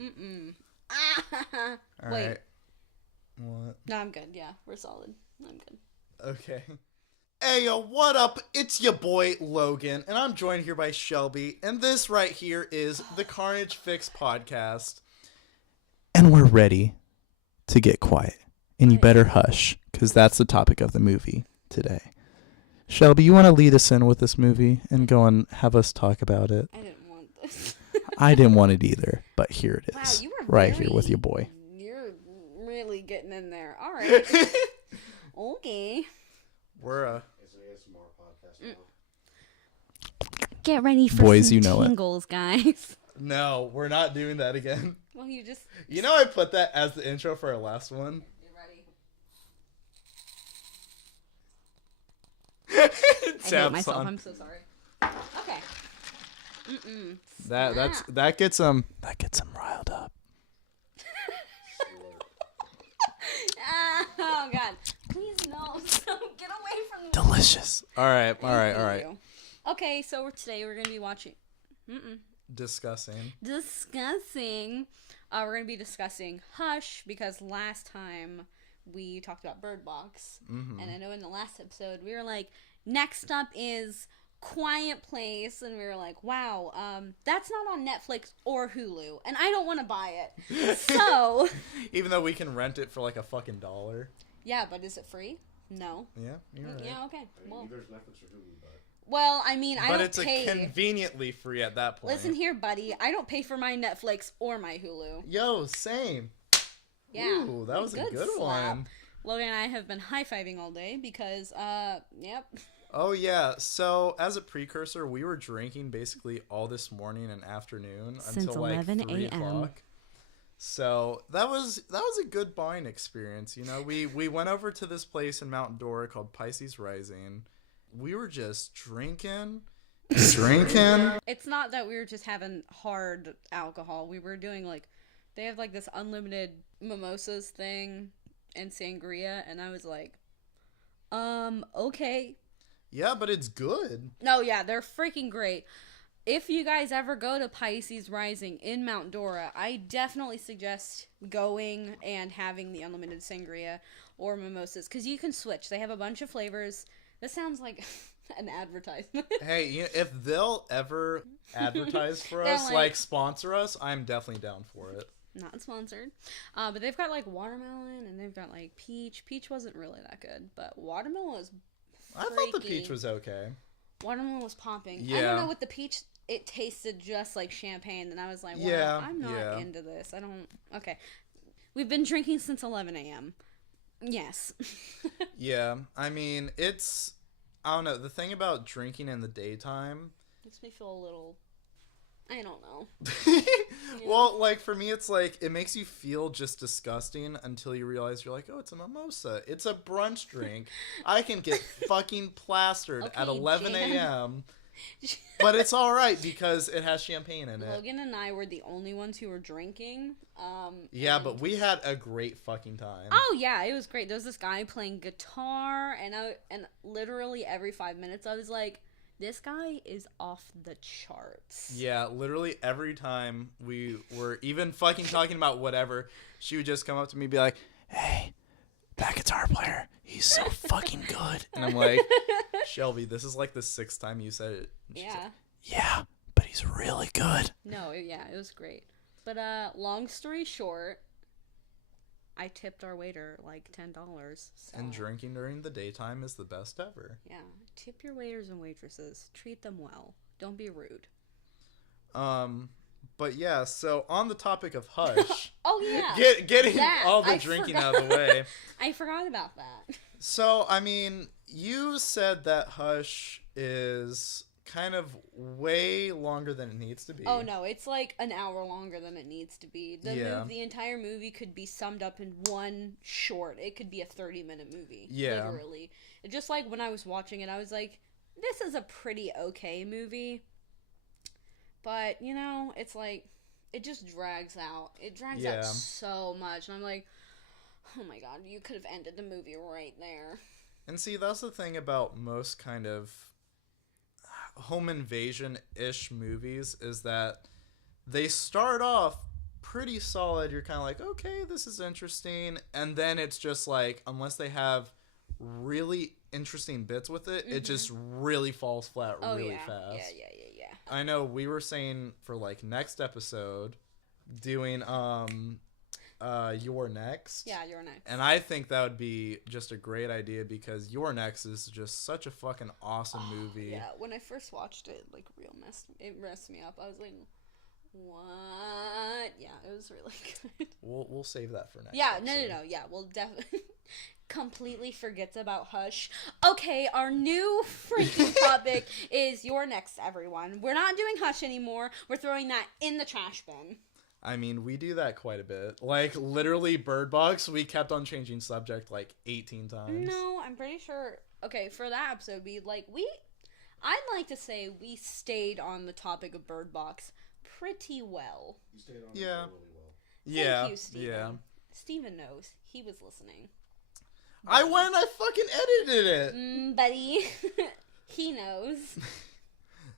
Mm-mm. All Wait. right. What? No, I'm good. Yeah, we're solid. I'm good. Okay. Hey, yo, what up? It's your boy, Logan, and I'm joined here by Shelby, and this right here is the Carnage Fix podcast. And we're ready to get quiet. And you better hush, because that's the topic of the movie today. Shelby, you want to lead us in with this movie and go and have us talk about it? I didn't want this. I didn't want it either, but here it Wow, is. you were right here with your boy. You're really getting in there. All right. Okay. We're It's an ASMR podcast now. Get ready for Boys, some you know it. tingles, guys. No, we're not doing that again. Well, you just... You know I put that as the intro for our last one? You're ready. I hate myself. I'm so sorry. Okay. Mm-mm. That gets them riled up. Oh, God. Please, no. Get away from me. Delicious. All right. Thank you. Okay, so today we're going to be watching... Discussing. We're going to be discussing Hush, because last time we talked about Bird Box. Mm-hmm. And I know in the last episode we were like, next up is Quiet Place. And we were like, wow, that's not on Netflix or Hulu. And I don't want to buy it. So... Even though we can rent it for like a fucking $1. Yeah, but is it free? No. Yeah, you're right. Yeah, okay. I mean, either it's Netflix or Hulu, but... Well, I mean, I But don't it's pay... conveniently free at that point. Listen here, buddy. I don't pay for my Netflix or my Hulu. Yo, same. Yeah. Ooh, that was a good slap. one. Logan and I have been high-fiving all day because, yep. Oh, yeah. So, as a precursor, we were drinking basically all this morning and afternoon Since until like 11 3 a.m. o'clock. So, that was a good buying experience. You know, we went over to this place in Mount Dora called Pisces Rising. We were just drinking. It's not that we were just having hard alcohol. We were doing, like, they have, like, this unlimited mimosas thing and sangria, and I was like, okay. Yeah, but it's good. No, yeah, they're freaking great. If you guys ever go to Pisces Rising in Mount Dora, I definitely suggest going and having the unlimited sangria or mimosas, because you can switch. They have a bunch of flavors. This sounds like an advertisement. Hey, you know, if they'll ever advertise for They're us, like sponsor us, I'm definitely down for it. Not sponsored. But they've got, like, watermelon, and they've got, like, peach. Peach wasn't really that good, but watermelon was I thought the peach was okay. Watermelon was popping. I Yeah. don't know, with the peach, it tasted just like champagne, and I was like, well, Yeah, I'm not yeah. into this. I don't... Okay. We've been drinking since 11 a.m. Yes. Yeah, I mean, it's... I don't know. The thing about drinking in the daytime... Makes me feel a little... I don't know. Well, like, for me, it's like, it makes you feel just disgusting until you realize you're like, oh, it's a mimosa. It's a brunch drink. I can get fucking plastered at Okay, 11 Jan. a.m., but it's all right because it has champagne in it. Logan and I were the only ones who were drinking. Yeah, and- but we had a great fucking time. Oh yeah, it was great. There was this guy playing guitar, and literally every 5 minutes I was like, this guy is off the charts. Yeah, literally every time we were even fucking talking about whatever, she would just come up to me and be like, hey, that guitar player, he's so fucking good. And I'm like, Shelby, this is like the 6th time you said it. And she's Yeah. like, yeah, but he's really good. No, yeah, it was great. But long story short, I tipped our waiter like $10. So. And drinking during the daytime is the best ever. Yeah, tip your waiters and waitresses. Treat them well. Don't be rude. But yeah, so on the topic of Hush, Oh yeah, getting that, all the I drinking forgot. out of the way. I forgot about that. So, I mean, you said that Hush is kind of way longer than it needs to be. Oh no, it's like an hour longer than it needs to be. The entire movie could be summed up in one short. It could be a 30-minute movie. Yeah. Literally. It just like when I was watching it, I was like, this is a pretty okay movie. But, you know, it's like, it just drags out. It drags out so much. And I'm like, oh my god, you could have ended the movie right there. And see, that's the thing about most kind of home invasion-ish movies is that they start off pretty solid. You're kind of like, okay, this is interesting. And then it's just like, unless they have really interesting bits with it, it just really falls flat really fast. Yeah. I know we were saying for like next episode doing Your Next. Yeah, Your Next. And I think that would be just a great idea because Your Next is just such a fucking awesome movie. Yeah, when I first watched it, like it messed me up. I was like, what? Yeah, it was really good. We'll save that for next. Yeah, episode. no. Yeah, we'll definitely completely forgets about Hush. Okay, our new freaking topic is Your Next, everyone. We're not doing Hush anymore. We're throwing that in the trash bin. I mean, we do that quite a bit. Like, literally, Bird Box, we kept on changing subject like 18 times. No, I'm pretty sure. Okay, for that episode, I'd like to say we stayed on the topic of Bird Box pretty well. You stayed on Yeah. it really well. Yeah. Thank you, Steven. Yeah. Steven knows. He was listening. I went, I fucking edited it. Buddy. He knows.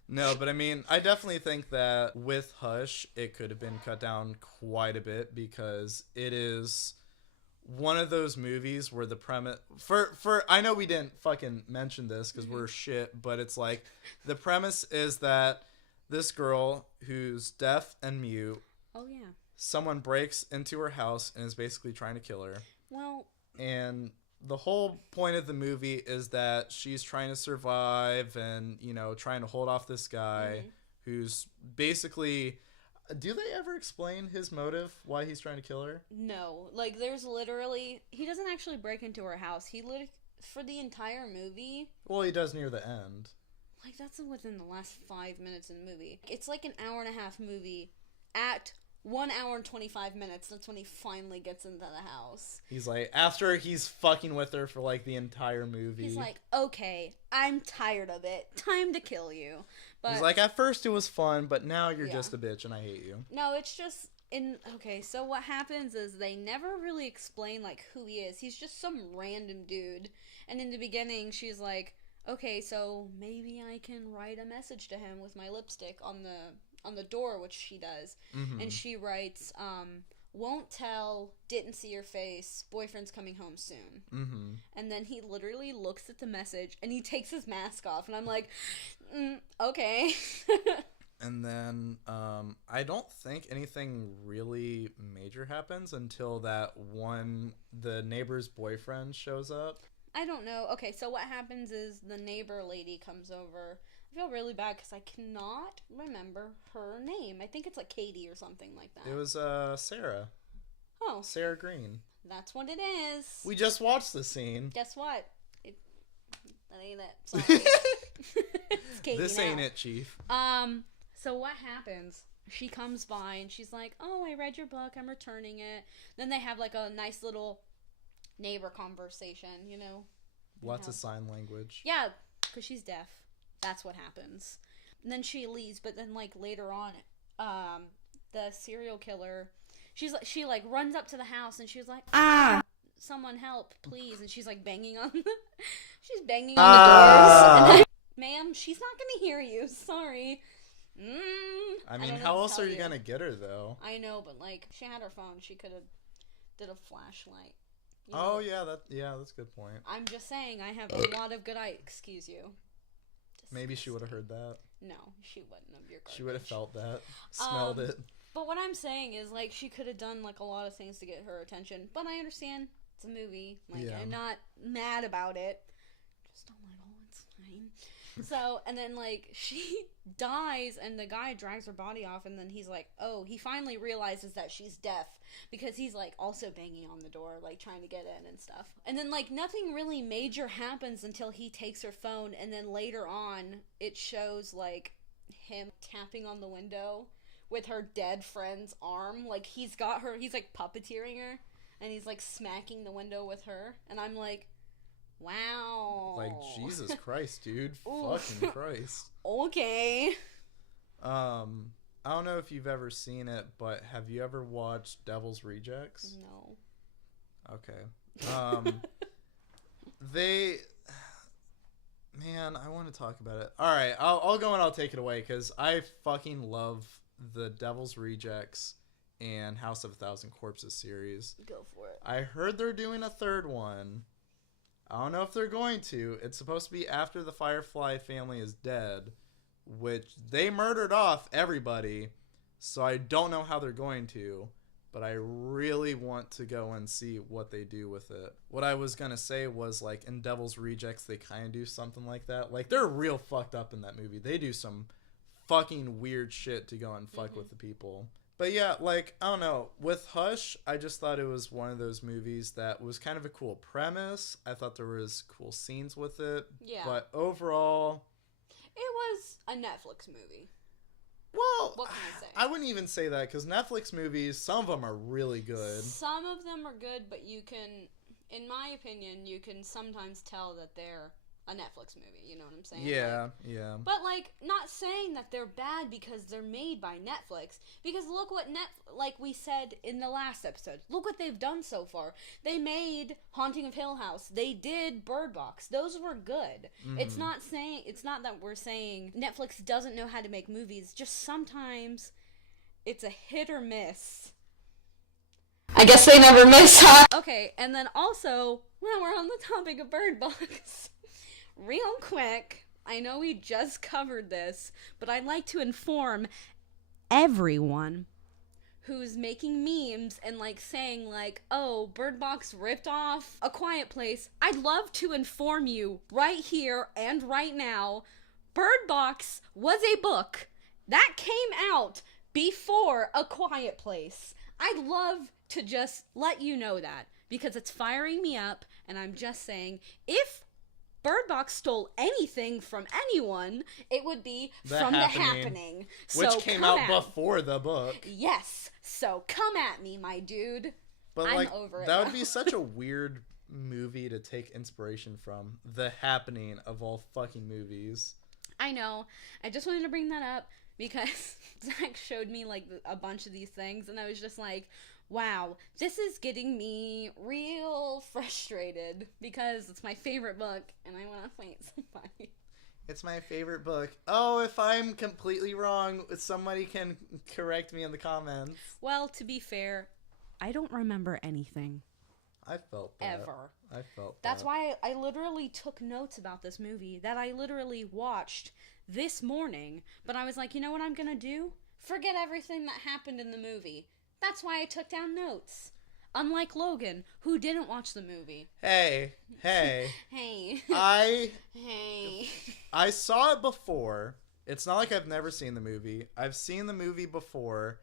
No, but I mean, I definitely think that with Hush, it could have been cut down quite a bit because it is one of those movies where the premise for I know we didn't fucking mention this because we're shit, but it's like the premise is that this girl who's deaf and mute, Oh, yeah. someone breaks into her house and is basically trying to kill her. Well, And the whole point of the movie is that she's trying to survive and, you know, trying to hold off this guy who's basically... Do they ever explain his motive, why he's trying to kill her? no. Like, there's literally... He doesn't actually break into her house. He literally... For the entire movie... Well, he does near the end. Like, that's within the last 5 minutes in the movie. It's like an hour and a half movie. At 1 hour and 25 minutes, that's when he finally gets into the house. He's like, after he's fucking with her for, like, the entire movie. He's like, okay, I'm tired of it. Time to kill you. But He's like, at first it was fun, but now you're Yeah. just a bitch and I hate you. no, it's just... Okay, so what happens is they never really explain, like, who he is. He's just some random dude. And in the beginning, she's like, okay, so maybe I can write a message to him with my lipstick on the door, which she does. And she writes, won't tell, didn't see your face, boyfriend's coming home soon. And then he literally looks at the message and he takes his mask off, and I'm like, okay. And then I don't think anything really major happens until the neighbor's boyfriend shows up. I don't know. Okay, so what happens is the neighbor lady comes over. I feel really bad because I cannot remember her name. I think it's like Katie or something like that. It was Sarah. Oh, Sarah Green. that's what it is. We just watched the scene. Guess what? That ain't it. Sorry. It's Katie This now. ain't it, Chief. So what happens? She comes by and she's like, oh, I read your book. I'm returning it. Then they have like a nice little neighbor conversation, you know? Lots of sign language. Yeah, because she's deaf. That's what happens. And then she leaves, but then like later on, the serial killer, she like runs up to the house and she's like, someone help, please. And she's like banging on she's banging on the doors. And ma'am, she's not gonna hear you. Sorry. I mean, don't know how what to else tell are you gonna get her though? I know, but like she had her phone. She could have did a flashlight. You Oh know? yeah, that's a good point. I'm just saying, I have a lot of good excuse you. Maybe she would have heard that. No, she wouldn't have. Your She would have garbage. felt that, smelled it. But what I'm saying is, like, she could have done, like, a lot of things to get her attention. But I understand. It's a movie. Like, Yeah. I'm not mad about it. Just a little. It's fine. So, and then, like, she dies, and the guy drags her body off, and then he's like, oh, he finally realizes that she's deaf. Because he's, like, also banging on the door, like, trying to get in and stuff. And then, like, nothing really major happens until he takes her phone, and then later on, it shows, like, him tapping on the window with her dead friend's arm. Like, he's got her, he's like puppeteering her, and he's like smacking the window with her, and I'm like, wow. Like, Jesus Christ, dude. Oof. Fucking Christ. Okay. I don't know if you've ever seen it, but have you ever watched Devil's Rejects? No. Okay. Man, I want to talk about it. All right, I'll go and I'll take it away because I fucking love the Devil's Rejects and House of a Thousand Corpses series. Go for it. I heard they're doing a third one. I don't know if they're going to. It's supposed to be after the Firefly family is dead, which they murdered off everybody, so I don't know how they're going to, but I really want to go and see what they do with it. What I was going to say was, like, in Devil's Rejects, they kind of do something like that. Like, they're real fucked up in that movie. They do some fucking weird shit to go and fuck with the people. But yeah, like, I don't know. With Hush, I just thought it was one of those movies that was kind of a cool premise. I thought there was cool scenes with it. Yeah. But overall... It was a Netflix movie. Well, What can I say? I wouldn't even say that, because Netflix movies, some of them are really good. Some of them are good, but you can, in my opinion, you can sometimes tell that they're a Netflix movie. You know what I'm saying? Yeah, Like, yeah. but, like, not saying that they're bad because they're made by Netflix. Because look what like we said in the last episode. Look what they've done so far. They made Haunting of Hill House. They did Bird Box. Those were good. It's not that we're saying Netflix doesn't know how to make movies. Just sometimes it's a hit or miss. I guess they never miss, huh? Okay, and then also, when we're on the topic of Bird Box... Real quick, I know we just covered this, but I'd like to inform everyone who's making memes and, like, saying, like, oh, Bird Box ripped off A Quiet Place. I'd love to inform you right here and right now, Bird Box was a book that came out before A Quiet Place. I'd love to just let you know that, because it's firing me up, and I'm just saying, if Bird Box stole anything from anyone, it would be from The Happening. Which So came come out before the book. Yes. So come at me, my dude. But I'm like, over it that now. would be such a weird movie to take inspiration from. The Happening of all fucking movies. I know. I just wanted to bring that up because Zach showed me, like, a bunch of these things, and I was just like, wow, this is getting me real frustrated because it's my favorite book and I want to fight somebody. It's my favorite book. Oh, if I'm completely wrong, somebody can correct me in the comments. Well, to be fair, I don't remember anything. I felt that. Ever. I felt that. That's why I literally took notes about this movie that I literally watched this morning. But I was like, you know what I'm going to do? Forget everything that happened in the movie. That's why I took down notes. Unlike Logan, who didn't watch the movie. Hey. Hey. I Hey. saw it before. It's not like I've never seen the movie. I've seen the movie before,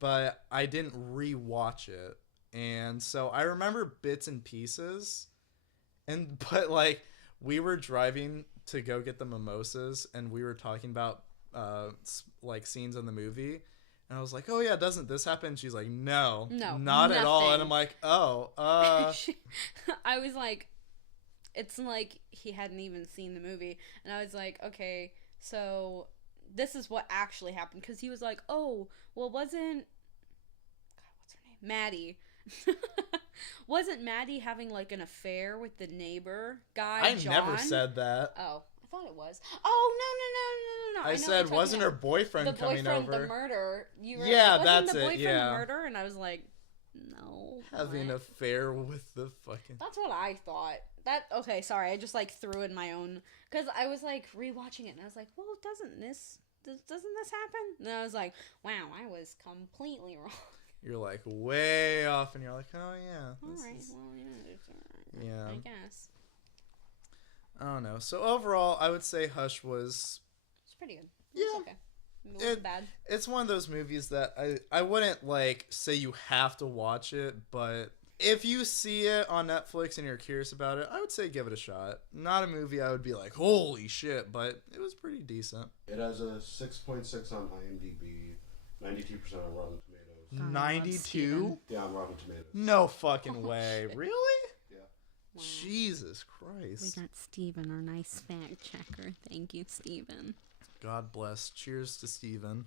but I didn't rewatch it. And so I remember bits and pieces. But like, we were driving to go get the mimosas, and we were talking about like scenes in the movie. And I was like, oh yeah, doesn't this happen? She's like, no, not at all. And I'm like, oh, I was like, it's like he hadn't even seen the movie. And I was like, okay, so this is what actually happened. Because he was like, oh, well, what's her name? Maddie. Wasn't Maddie having, like, an affair with the neighbor guy, John? I never said that. Oh, I thought it was. Oh, no. I said, wasn't her boyfriend coming over? The murder. You were yeah, like, that's the boyfriend it, yeah. the murder? And I was like, no. Having an affair with the fucking... That's what I thought. Okay, sorry, I just, like, threw in my own... Because I was, like, rewatching it, and I was like, well, doesn't this happen? And I was like, wow, I was completely wrong. You're, like, way off, and you're like, oh, yeah. Alright, well, yeah, it's alright. Yeah. I guess. I don't know. So, overall, I would say Hush was... It's pretty good. Yeah. It's okay. It wasn't bad. It's one of those movies that I wouldn't, like, say you have to watch it, but if you see it on Netflix and you're curious about it, I would say give it a shot. Not a movie I would be like, holy shit, but it was pretty decent. It has a 6.6 on IMDb, 92% on Rotten Tomatoes. 92? Yeah, on Rotten Tomatoes. No fucking Oh, way. shit. Really? Yeah. Wow. Jesus We Christ. got Steven, our nice fact checker. Thank you, Steven. God bless. Cheers to Steven.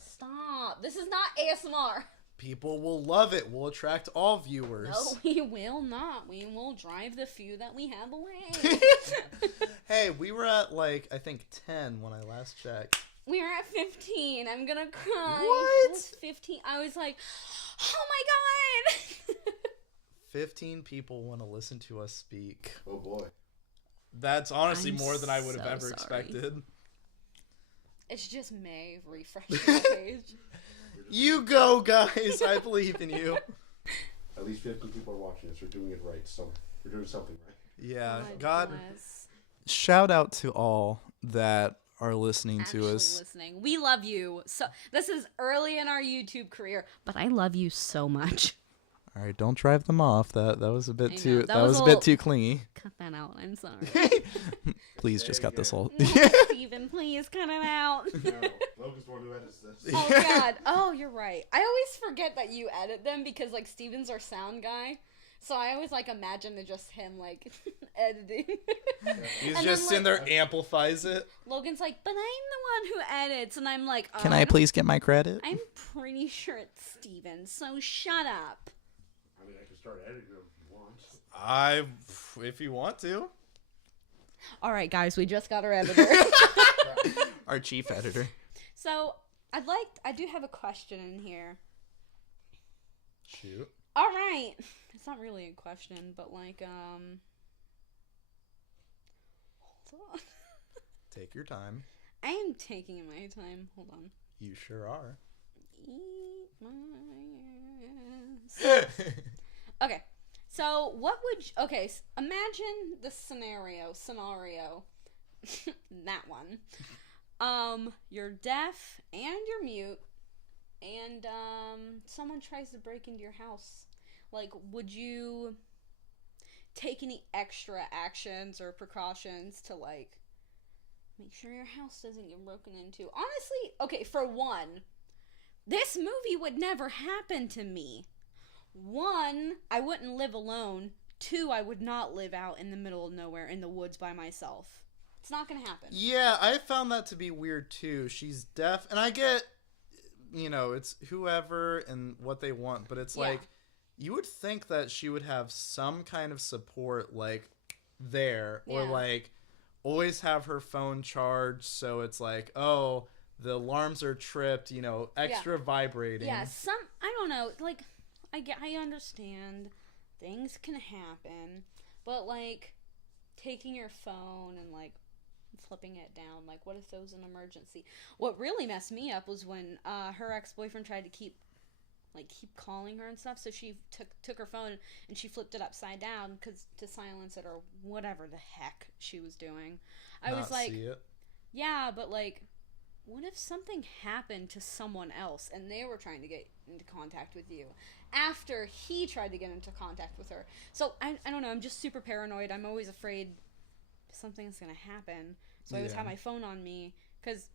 Stop. This is not ASMR. People will love it. We'll attract all viewers. No, we will not. We will drive the few that we have away. Hey, we were at, like, I think 10 when I last checked. We were at 15. I'm gonna cry. What? I was 15. I was like, oh my god. 15 people want to listen to us speak. Oh boy. That's honestly I'm more than I would have so ever sorry. expected. It's just May refreshing the page. You go, guys. I believe in you. At least 15 people are watching us. We're doing it right. So we're doing something right. Yeah, God. bless. Shout out to all that are listening to Actually us. listening. We love you. So this is early in our YouTube career, but I love you so much. All right, don't drive them off. That was a bit I know, too. that That was was a a little- bit too clingy. Cut that out. I'm sorry. Please just cut this whole. No, Steven, please cut it out. No, Logan's the one who edits this. Oh god. Oh, you're right. I always forget that you edit them because like Steven's our sound guy. So I always like imagine it just him like editing. He's And just then, in there, amplifies it. Logan's like, but I'm the one who edits, and I'm like, Can I please get my credit? I'm pretty sure it's Steven, so shut up. I mean, I can start editing them if you want. If you want to. All right, guys, we just got our editor. Our chief editor. So I do have a question in here. Shoot. All right, it's not really a question, but like, hold on. Take your time. I am taking my time. Hold on. You sure are. Eat my ass. Okay, so what would imagine the scenario that one. You're deaf and you're mute, and someone tries to break into your house. Like, would you take any extra actions or precautions to like make sure your house doesn't get broken into? Honestly, okay, for one, this movie would never happen to me. One, I wouldn't live alone. Two, I would not live out in the middle of nowhere in the woods by myself. It's not gonna happen. Yeah, I found that to be weird too. She's deaf, and I get, it's whoever and what they want, but it's Yeah. like, you would think that she would have some kind of support, like, there, or Yeah. like, always have her phone charged, so it's like, oh, the alarms are tripped, extra vibrating. Yeah, I don't know, like, I understand things can happen, but like, taking your phone and like, flipping it down, like, what if there was an emergency? What really messed me up was when her ex-boyfriend tried to keep calling her and stuff, so she took her phone and she flipped it upside down to silence it or whatever the heck she was doing. I was like, see it. yeah, but like, what if something happened to someone else and they were trying to get into contact with you after he tried to get into contact with her? So I don't know, I'm just super paranoid. I'm always afraid something's gonna happen, so I always have my phone on me, because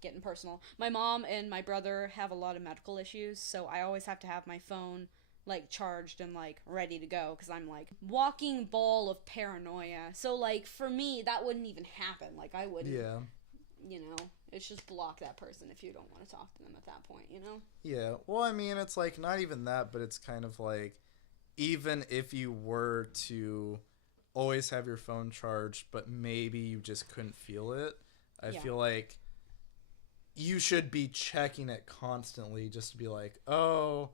getting personal, my mom and my brother have a lot of medical issues, so I always have to have my phone like charged and like ready to go, because I'm like walking ball of paranoia. So like for me that wouldn't even happen. Like I wouldn't, it's just block that person if you don't want to talk to them at that point, Yeah, well, I mean, it's like, not even that, but it's kind of like, even if you were to always have your phone charged, but maybe you just couldn't feel it, I feel like you should be checking it constantly, just to be like, oh,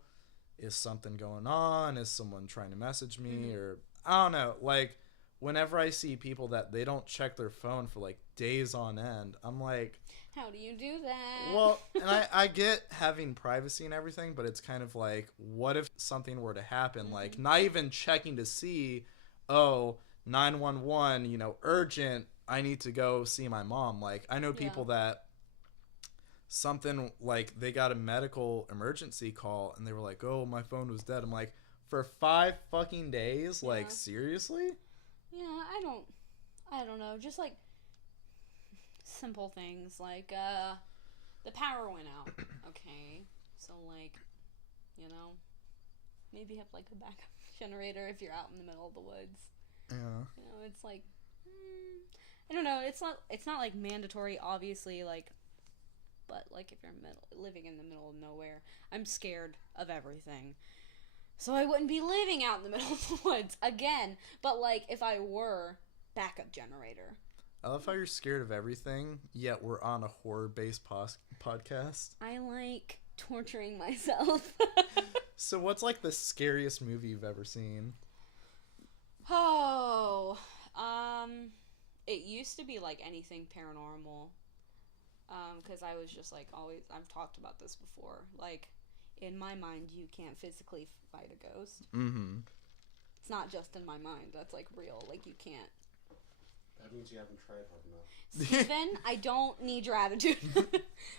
is something going on? Is someone trying to message me? Or, I don't know, like, whenever I see people that they don't check their phone for like days on end, I'm like, how do you do that? well, and I get having privacy and everything, but it's kind of like, what if something were to happen? Like, not even checking to see, oh, 911, urgent, I need to go see my mom. Like, I know people that something, like, they got a medical emergency call and they were like, oh, my phone was dead. I'm like, for 5 fucking days? Like, seriously? Yeah, I don't know, just like simple things like the power went out. Okay, so like, maybe have like a backup generator if you're out in the middle of the woods. Yeah. It's like, I don't know, it's not like mandatory, obviously, like, but like if you're living in the middle of nowhere, I'm scared of everything. So I wouldn't be living out in the middle of the woods again. But like if I were, backup generator. I love how you're scared of everything, yet we're on a horror-based podcast. I like torturing myself. So what's like the scariest movie you've ever seen? Oh, it used to be like anything paranormal. Because I was just like always, I've talked about this before. Like, in my mind, you can't physically fight a ghost. Mm-hmm. It's not just in my mind. That's like real. Like, you can't. That means you haven't tried hard enough. Steven, I don't need your attitude.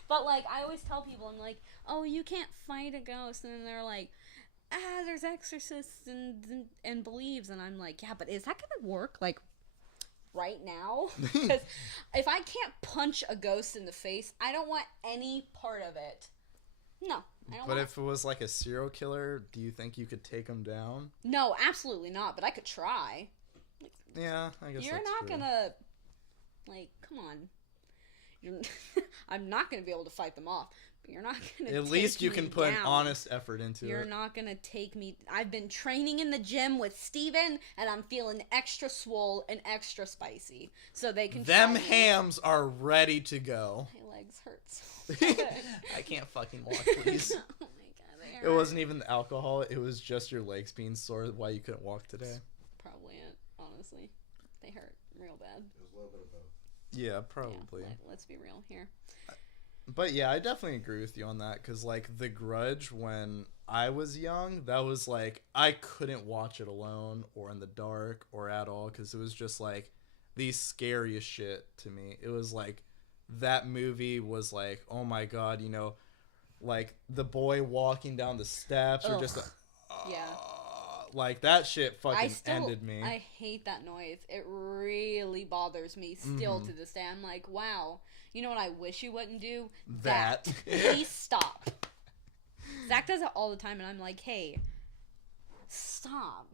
But, like, I always tell people, I'm like, oh, you can't fight a ghost. And then they're like, there's exorcists and believes. And I'm like, yeah, but is that going to work, like, right now? Because if I can't punch a ghost in the face, I don't want any part of it. No, I don't But want if it was like a serial killer, do you think you could take him down? No, absolutely not, but I could try. Yeah, I guess You're that's not true. gonna, like, come on. I'm not gonna be able to fight them off, but you're not gonna At take least you me can put an down. honest effort into You're it. not gonna take me. I've been training in the gym with Steven, and I'm feeling extra swole and extra spicy, so they can Them try me. hams are ready to go. My legs hurt so bad. I can't fucking walk, please. Oh my god, they It hurt. wasn't even the alcohol. It was just your legs being sore why you couldn't walk today. Probably it, honestly. They hurt real bad. It was a little bit of both. Yeah, probably. Yeah, let's be real here. But yeah, I definitely agree with you on that. Because, like, The Grudge, when I was young, that was, like, I couldn't watch it alone or in the dark or at all. Because it was just, like, the scariest shit to me. It was, like, that movie was, like, oh my god, you know, like, the boy walking down the steps or Ugh. just, Yeah. like, that shit fucking ended me. I hate that noise. It really bothers me still to this day. I'm like, wow. You know what I wish you wouldn't do? That. Please stop. Zach does it all the time, and I'm like, hey, stop.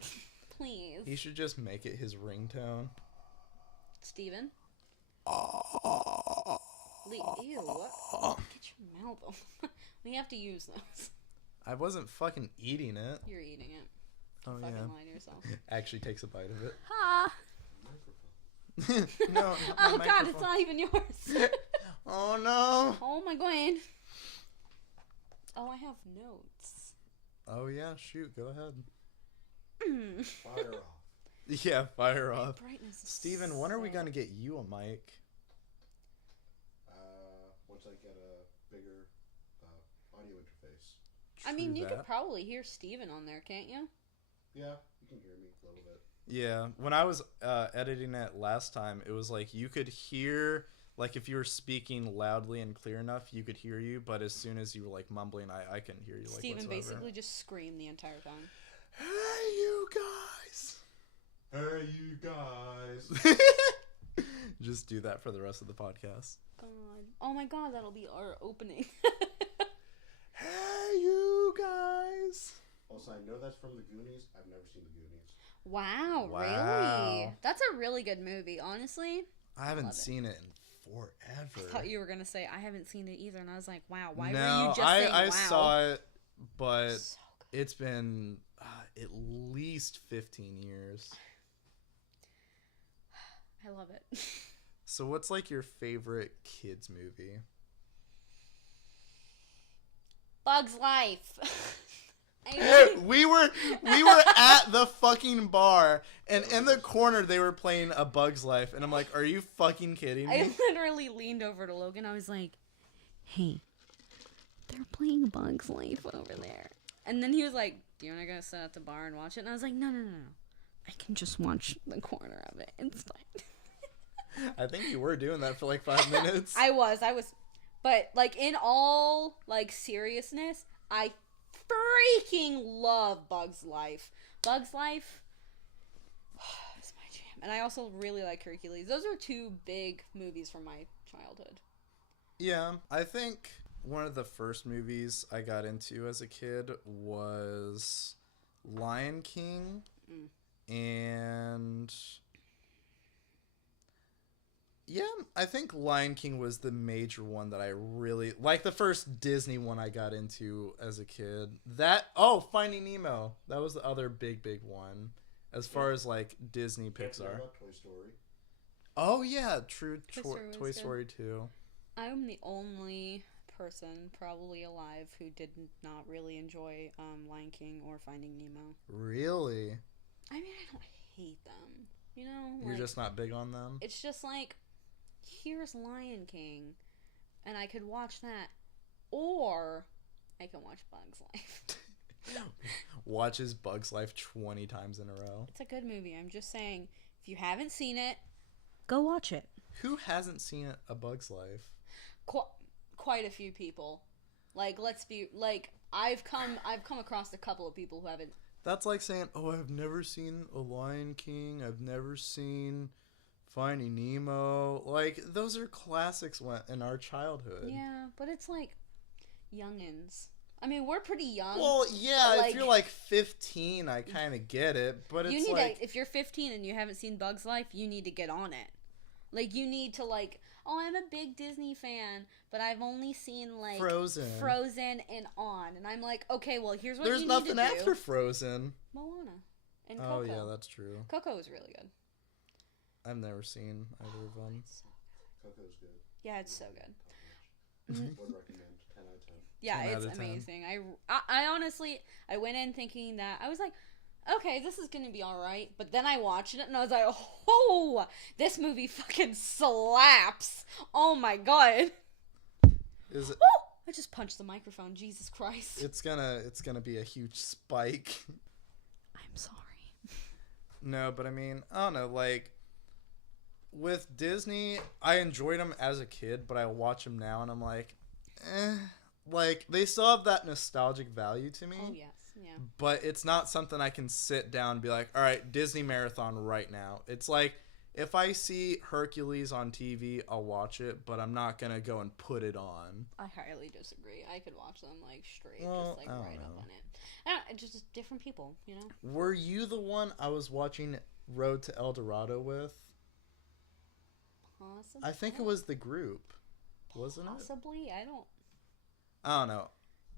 Please. He should just make it his ringtone. Steven? Ew. Get your mouth off. We have to use those. I wasn't fucking eating it. You're eating it. Oh, Fucking yeah. lie to yourself. Actually takes a bite of it. Ha! Microphone. No, not my Oh god, microphone. it's not even yours. Oh no. Oh my god. Oh, I have notes. Oh yeah, shoot, go ahead. Fire off. Yeah, fire off. Brightness is Steven, when are we so- gonna get you a mic? Once I get a bigger audio interface. I mean, True you that. could probably hear Steven on there, can't you? Yeah, you can hear me a little bit. Yeah, when I was editing it last time, it was like you could hear, like if you were speaking loudly and clear enough, you could hear you, but as soon as you were like mumbling, I couldn't hear you. Like, Steven whatsoever. basically just screamed the entire time. Hey, you guys! Hey, you guys. Just do that for the rest of the podcast. God. Oh my god, that'll be our opening. Hey, you guys! Also, I know that's from the Goonies. I've never seen the Goonies. Wow, Wow. really? That's a really good movie, honestly. I haven't Love it. seen it in forever. I thought you were gonna say I haven't seen it either, and I was like, wow, why no, were you just saying I wow? saw it, but So good. it's been at least 15 years. I love it. So what's like your favorite kids movie? Bug's Life. I we were at the fucking bar, and in the corner they were playing A Bug's Life, and I'm like, are you fucking kidding me? I literally leaned over to Logan. I was like, hey, they're playing Bug's Life over there. And then he was like, do you want to go sit at the bar and watch it? And I was like, no. I can just watch the corner of it. It's fine. I think you were doing that for like 5 minutes. I was. But, like, in all, like, seriousness, I freaking love Bug's Life. Bug's Life is my jam. And I also really like Hercules. Those are two big movies from my childhood. Yeah, I think one of the first movies I got into as a kid was Lion King, and yeah, I think Lion King was the major one that I really like. The first Disney one I got into as a kid. Finding Nemo. That was the other big one as far as like Disney Can't forget Pixar. about Toy Story. Oh yeah, true. Toy Toy Story was Story 2. I'm the only person probably alive who did not really enjoy Lion King or Finding Nemo. Really? I mean, I don't hate them. You know, You're like, just not big on them? it's just like, here's Lion King, and I could watch that, or I can watch Bugs Life. Watches Bugs Life 20 times in a row. It's a good movie. I'm just saying, if you haven't seen it, go watch it. Who hasn't seen A Bug's Life? Quite a few people. Like, let's be like, I've come across a couple of people who haven't. That's like saying, "Oh, I've never seen A Lion King. I've never seen Finding Nemo." Like, those are classics in our childhood. Yeah, but it's like youngins. I mean, we're pretty young. Well, yeah, like, if you're like 15, I kind of get it, but it's if you're 15 and you haven't seen Bugs Life, you need to get on it. Like, you need to, like, oh, I'm a big Disney fan, but I've only seen, like, Frozen and on. And I'm like, okay, well, here's what There's you need to do. There's nothing after Frozen. Moana and Coco. Oh, yeah, that's true. Coco was really good. I've never seen either of them. Coco's good. Yeah, it's so good. Would recommend 10 out of 10. Yeah, 10 it's out of 10. amazing. I honestly, I went in thinking that, I was like, okay, this is gonna be alright. But then I watched it and I was like, oh, this movie fucking slaps. Oh my god. Is it? Oh, I just punched the microphone. Jesus Christ. It's gonna be a huge spike. I'm sorry. No, but I mean, I don't know, like, with Disney, I enjoyed them as a kid, but I watch them now and I'm like, like, they still have that nostalgic value to me. Oh, yes, yeah. But it's not something I can sit down and be like, all right, Disney Marathon right now. It's like, if I see Hercules on TV, I'll watch it, but I'm not going to go and put it on. I highly disagree. I could watch them, like, straight, Well, just, like, I don't right up know. on it. I don't, just different people, you know? Were you the one I was watching Road to El Dorado with? Possibly. I think it was the group, wasn't it? Possibly. I don't know.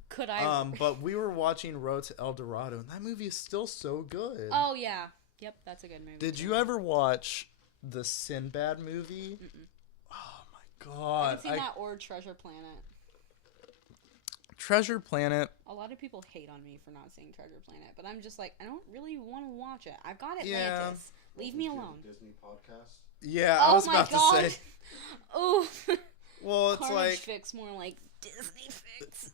Could I? But we were watching Road to El Dorado, and that movie is still so good. Oh yeah, yep, that's a good movie. Did you ever watch the Sinbad movie? Mm-mm. Oh my I god! haven't seen that or Treasure Planet. Treasure Planet. A lot of people hate on me for not seeing Treasure Planet, but I'm just like, I don't really want to watch it. I've got Atlantis. Yeah. Leave me alone. Disney podcast. Yeah, I was about to say. Oh. Well, it's Carnage like Fix, more like Disney Fix.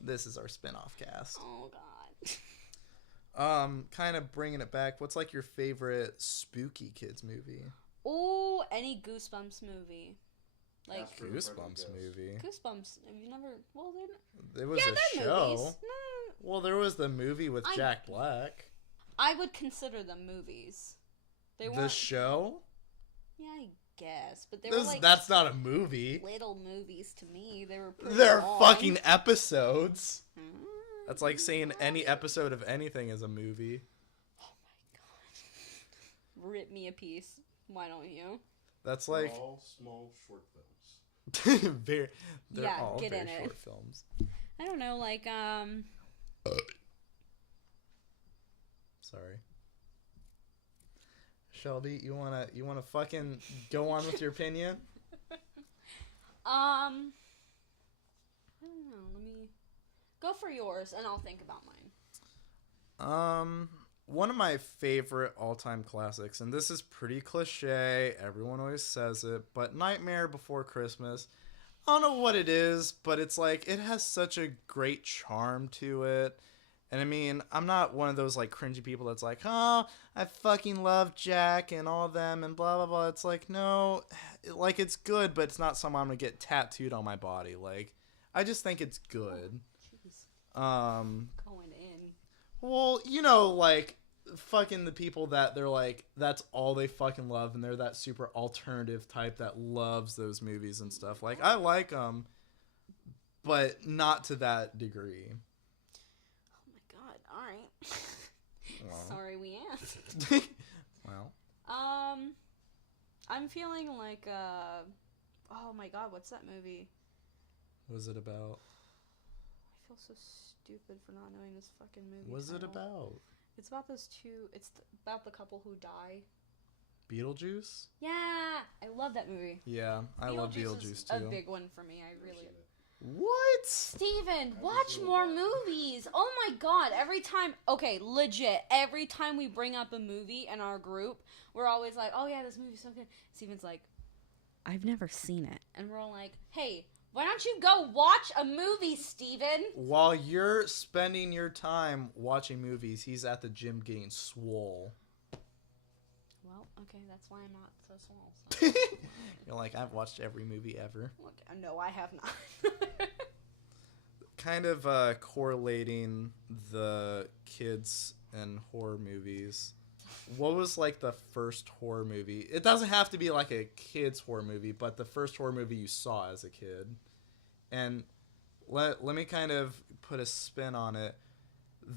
this is our spin-off cast. Oh god. Kind of bringing it back. What's like your favorite spooky kids movie? Oh, any Goosebumps movie. Like Casper the Friendly Goosebumps Ghost. movie. Goosebumps. Have you never? Well, There was yeah, a they're show. movies. No, Well, there was the movie with Jack Black. I would consider them movies. They The weren't. show? Yeah, I guess, but they were like That's not a movie. little movies to me. They were pretty They're long. fucking episodes. Mm. That's like saying any episode of anything is a movie. Oh my god. Rip me a piece. Why don't you? That's They're like all small short films. they're Yeah, all get very in it. short films. I don't know, like Sorry. Shelby, you wanna fucking go on with your opinion? I don't know. Let me go for yours, and I'll think about mine. One of my favorite all-time classics, and this is pretty cliche, everyone always says it, but Nightmare Before Christmas. I don't know what it is, but it's like, it has such a great charm to it. And I mean, I'm not one of those like cringy people that's like, oh, I fucking love Jack and all them and blah, blah, blah. It's like, no, like it's good, but it's not something I'm going to get tattooed on my body. Like, I just think it's good. Jeez. Going in. Well, you know, like, fucking the people that they're like, that's all they fucking love, and they're that super alternative type that loves those movies and stuff. Like, I like them, but not to that degree. Oh my god, alright. Well. Sorry we asked. Well. I'm feeling like, oh my god, what's that movie? What was it about? I feel so stupid for not knowing this fucking movie. What's it title. about? It's about those two. It's about the couple who die. Beetlejuice? Yeah, I love that movie. Yeah, I love is Beetlejuice too. a big one for me. I really. What? Steven, watch more movies. Oh my god, every time, every time we bring up a movie in our group, we're always like, oh yeah, this movie's so good. Steven's like, I've never seen it. And we're all like, hey, why don't you go watch a movie, Steven? While you're spending your time watching movies, he's at the gym getting swole. Well, okay, that's why I'm not so small. So. You're like, I've watched every movie ever. Look, no, I have not. Kind of correlating the kids and horror movies. What was like the first horror movie? It doesn't have to be like a kid's horror movie, but the first horror movie you saw as a kid. And let me kind of put a spin on it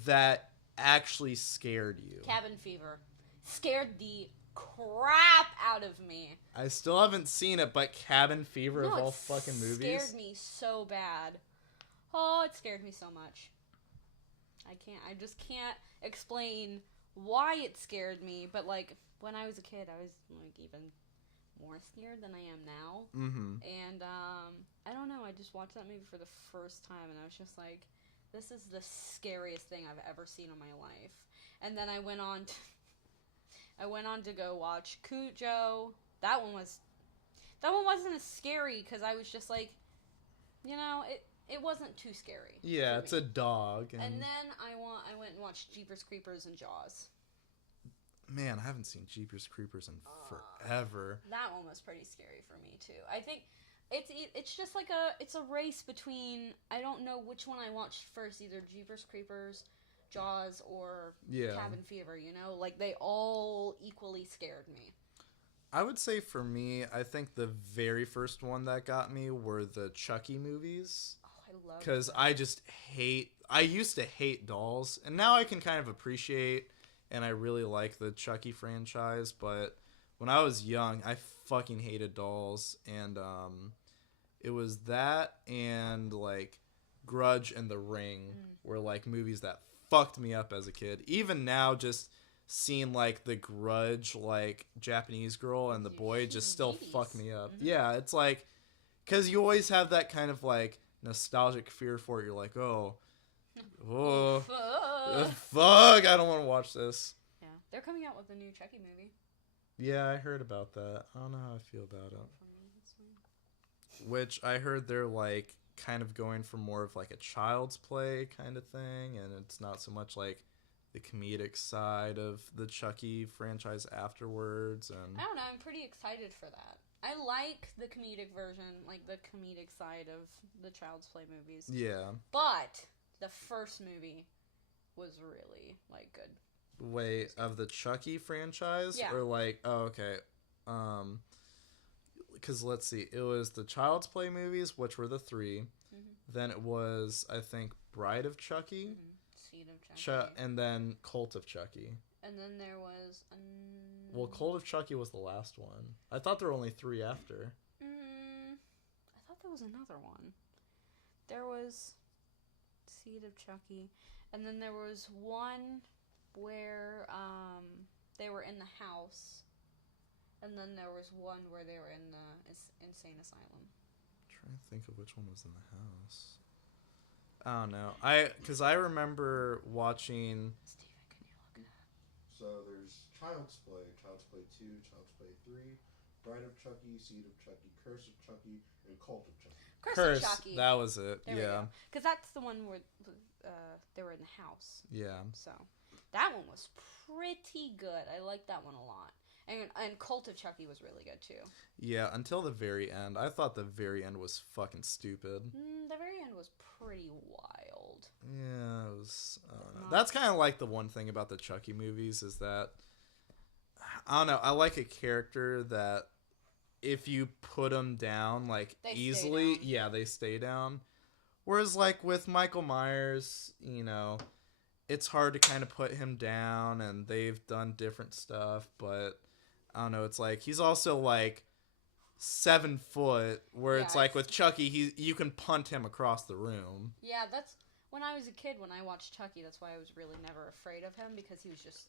that actually scared you. Cabin Fever. Scared the crap out of me. I still haven't seen it, but Cabin Fever of all fucking movies. It scared me so bad. Oh, it scared me so much. I just can't explain why it scared me, but like when I was a kid, I was like even more scared than I am now. Mm-hmm. And I don't know, I just watched that movie for the first time and I was just like, this is the scariest thing I've ever seen in my life. And then I went on to go watch Cujo. That one wasn't as scary because I was just like, it wasn't too scary. Yeah, it's a dog. And then I went and watched Jeepers Creepers and Jaws. Man, I haven't seen Jeepers Creepers in forever. That one was pretty scary for me too. I think it's just like it's a race between, I don't know which one I watched first, either Jeepers Creepers, Jaws, or Cabin Fever, like they all equally scared me. I would say for me, I think the very first one that got me were the Chucky movies. Oh, I love because I used to hate dolls, and now I can kind of appreciate, and I really like the Chucky franchise, but when I was young, I fucking hated dolls, and it was that and like Grudge and The Ring were like movies that fucked me up as a kid. Even now, just seeing like the Grudge like Japanese girl and the boy just still fuck me up. Mm-hmm. Yeah, it's like, because you always have that kind of like nostalgic fear for it. You're like, fuck, I don't want to watch this. Yeah, they're coming out with a new Chucky movie. Yeah, I heard about that. I don't know how I feel about it. Which I heard they're like kind of going for more of like a child's play kind of thing, and it's not so much like the comedic side of the Chucky franchise afterwards. And I don't know, I'm pretty excited for that. I like the comedic version, like the comedic side of the child's play movies. Yeah. But the first movie was really like good. Wait, of the Chucky franchise? Yeah. Or like, oh, okay. Because let's see, it was the Child's Play movies, which were the 3. Mm-hmm. Then it was, I think, Bride of Chucky. Mm-hmm. Seed of Chucky. And then Cult of Chucky. And then there was... Well, Cult of Chucky was the last one. I thought there were only 3 after. I thought there was another one. There was Seed of Chucky. And then there was one where they were in the house. And then there was one where they were in the insane asylum. I'm trying to think of which one was in the house. I don't know. Because I remember watching... Steven, can you look it up? So there's Child's Play 2, Child's Play 3, Bride of Chucky, Seed of Chucky, Curse of Chucky, and Cult of Chucky. Curse of Chucky. That was it. There yeah. Because that's the one where they were in the house. Yeah. So that one was pretty good. I liked that one a lot. And Cult of Chucky was really good too. Yeah, until the very end. I thought the very end was fucking stupid. The very end was pretty wild. Yeah, it was... I don't know. That's kind of like the one thing about the Chucky movies is that... I don't know. I like a character that if you put them down like they easily, they stay down. Whereas like with Michael Myers, it's hard to kind of put him down, and they've done different stuff, but... I don't know, it's like, he's also like 7 foot, where it's like with Chucky, you can punt him across the room. Yeah, that's, when I was a kid, when I watched Chucky, that's why I was really never afraid of him, because he was just